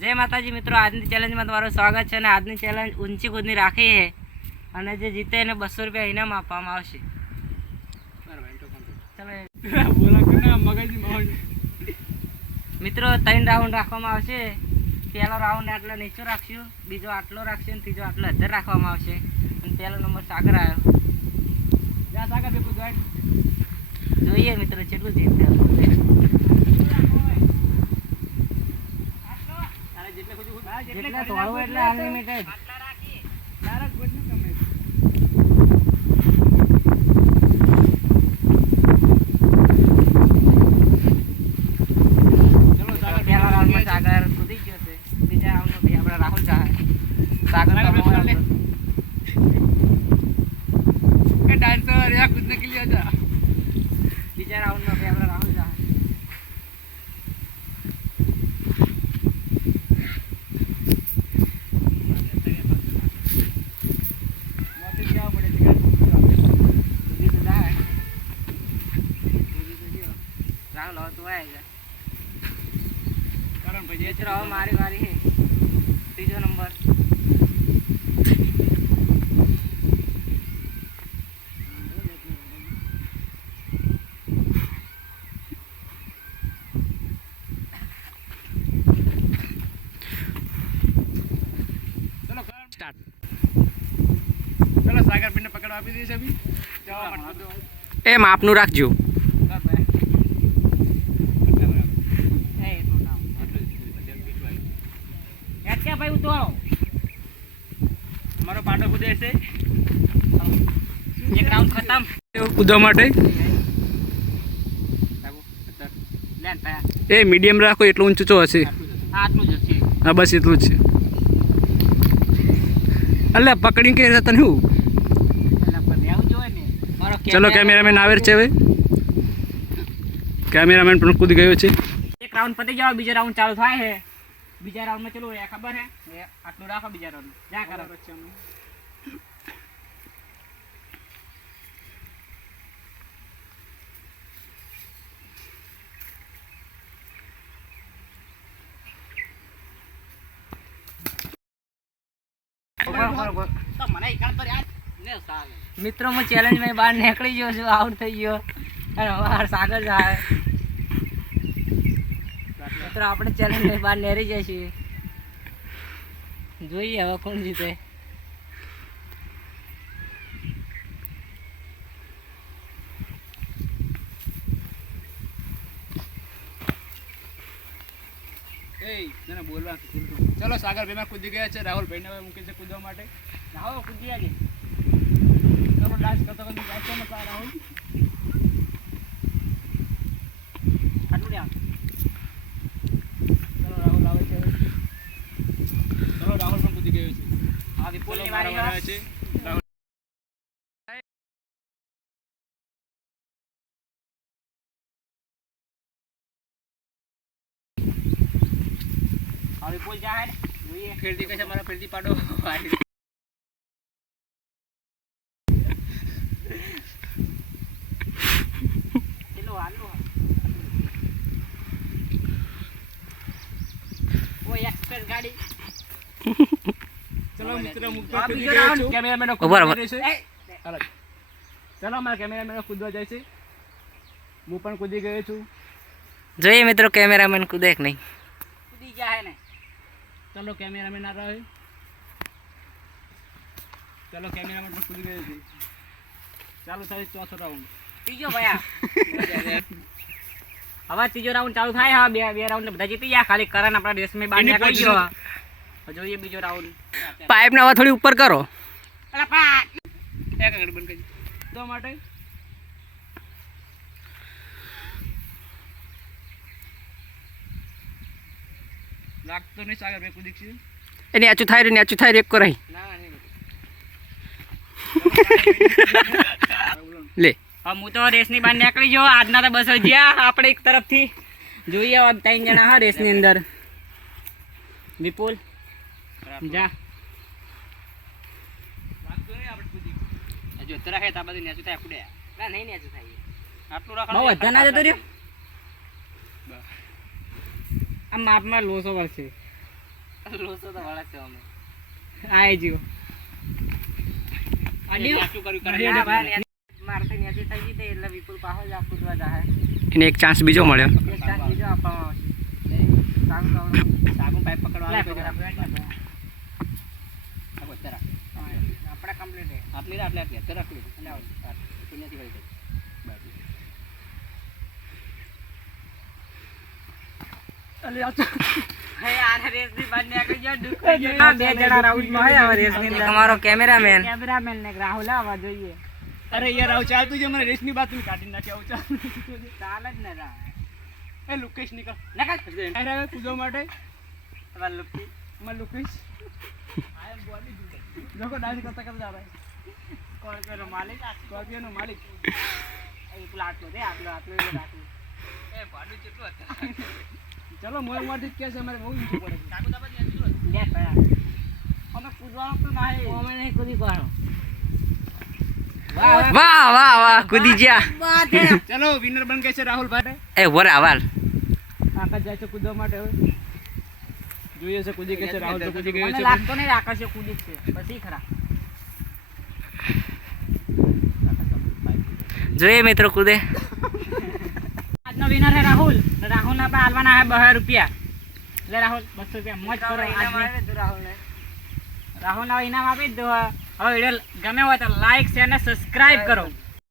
જય માતાજી મિત્રો, આજની ચેલેન્જમાં તમારું સ્વાગત છે અને આજની ચેલેન્જ ઊંચી કૂદની રાખી છે અને જે જીતે એને બસો રૂપિયા ઇનામ આપવામાં આવશે. મિત્રો, ત્રણ રાઉન્ડ રાખવામાં આવશે. પહેલો રાઉન્ડ આટલો નીચો રાખશું, બીજો આટલો રાખશે અને ત્રીજો આટલો અધર રાખવામાં આવશે. અને પહેલો નંબર સાગર આવ્યો. જોઈએ મિત્રો કેટલું જીત. જેટલા તોડવું એટલે અનલિમિટેડ પહેલા રાઉન્ડમાં સાગર કૂદી ગયો છે બીજા રાઉન્ડમાં ભાઈ આપણે રાહુલ સહાય સાગર તો સાગર મોડો લે. હતો. બીજા રાઉન્ડમાં ભાઈ આપણે રાહુલ સહાય કૂદી તો જાય કૂદી તો ગયો રાહુલ હવે તું આવી જા મિત્રો હવે મારી વારી છે ત્રીજો નંબર. ચલો સાગર પકડવા આપી દઈશ છે એ માપનું રાખજો એ એટલું ના યાદ ક્યાં મારો પાટો કુદે છે. એક રાઉન્ડ ખતમ. કૂદવા માટે. એ મીડિયમ રાખો એટલું ઊંચું ચો હશે. આટલું જ હશે. હા બસ એટલું જ છે. અલ્લે પકડી કે તને શું ચલો કેમેરામેન આવે છે હવે કેમેરામેન પણ કૂદી ગયો છે. એક રાઉન્ડ પતી જાવ બીજો રાઉન્ડ ચાલુ થાય છે. બીજા રાઉન્ડમાં ચલો એ ખબર એ આટલું રાખો બીજા રોડ જા કરો. મિત્રો હું ચેલેન્જમાં બહાર નીકળી ગયો છું આઉટ થઈ ગયો. અને બહાર સાગર જાય મિત્રો આપણે ચેલેન્જમાં બહાર નીકળી જાય છીએ. જોઈએ હવે કોણ જીતે. ચલો, સાગર ભાઈ માં કૂદી ગયા છે. રાહુલ ભાઈ ને મૂકે છે કૂદવા માટે. આવો કૂદી આજે. ચલો ડાન્સ કરતો કરતો જાતો ને પા રાહુલ આટલું લેવાનું ચલો રાહુલ આવે છે ચલો રાહુલ પણ કૂદી ગયો છે આ વિપુલની ચલો, મારા વારી વાળા છે રાહુલ આ વિપુલ જાય ને જોઈએ ફેરતી કશે મારા ફેરતી પાડો કેટલું હાલું ગાડી. ચલો મિત્ર ગયો. છું કેમેરામેન ઊભા રહો. હાલો ચલો મારા કેમેરામેન કૂદવા જાય છે. હું પણ કૂદી ગયો છું. જોઈએ મિત્રો કેમેરામેન કૂદે કે નહીં? કૂદી હે ને. ચલો કેમેરામેન આ રહ્યો ચલો કેમેરામેન પણ કૂદી ગયો છે. ચાલુ થાય ચોથો રાઉન્ડ ત્રીજો ભયા હવે ત્રીજો રાઉન્ડ ચાલુ થાય. હા બે બે રાઉન્ડ બધા જીતી ગયા. ખાલી કરણ આપણા દેશમાં બહાર નીકળી. ગયો. જોઈએ બીજો રાઉન્ડ પાઇપ ને હવે થોડી ઉપર કરો. તો માટે. લાગતો નહીં સાગર ભાઈ કૂદી છે એ નેચું થાય રે નેચું થાય રે એક બોલો લે. હું તો રેસની બહાર નીકળી ગયો. આજના તો બસ જ્યાં આપણે એક તરફથી જોઈએ. ત્રણ જણા હા રેસની અંદર. વિપુલ. જા. હે તા બધી નેચું થાય કુડે ના નહીં નેચું થાય. આટલું બહુ વધા ના જતો રહ્યો? આ માપમાં લોસો લોસો તો અમે. આય જ એને એક ચાન્સ બીજો મળ્યો. એક ચાન્સ બીજો આપવામાં આવશે પાઇપ પકડવા લે, આવે તો પકડા, જરા. પકડા, પકડા. આ બોલ, જરા. આપણે complete છે. આટલી આટલી આટલી જરા આટલી અને આવ પુણ્યથી વળી જાય બસ અલે આ તો હે, આને રેસની બહાર નીકળી ગયો, દુઃખ થઈ ગયું. આ બે જણા રાઉન્ડમાં હોય આવા રેસની અંદર. તમારો કેમેરામેન કેમેરામેન ને રાહુલ આવવા જોઈએ અરે યાર આવું ચાલતું છે મને રેસની બાત તમે કાઢી નાખી આવું ચાલ ચાલે જ ને રા. એ લુકેશ નીકળ નકલ. અરે હવે કૂદવા માટે તમારે લુકી. માં લુકેશ લોકો ડાન્સ કરતા કરતા જાવે સ્કોર્પિયોનો માલિક માલિક એ પેલો આટલો દે, આટલો, આટલો, એ બધો આટલો. ચલો મોર મોરથી કે છે અમારે બહુ ઊંચું પડે છે લે, ભયા. અમે કૂદવાનું તો નહીં. અમે નહીં કૂદી પાડો. વાહ, વાહ. વાહ કૂદી ગયા. ચલો વિનર બન ગઈ છે રાહુલ ભાઈ એ વર આવાલ આકાશ જાય છે કૂદવા માટે હવે જોઈએ છે કુદી કે છે રાહુલ તો કુદી ગયો મને છે. લાગતો નહીં આકાશ કુદી છે પછી ખરા. જોઈએ મિત્રો કુદે. આજનો વિનર છે રાહુલ. ને રાહુલ આપણે આલવાના હે બહાર રૂપિયા. લે રાહુલ બસો રૂપિયા મોજ કરો આજ રાહુલ ના ઇનામ આપી દો. હવે વિડિયો ગમે હોય તો લાઈક શેર ને સબસ્ક્રાઇબ કરો.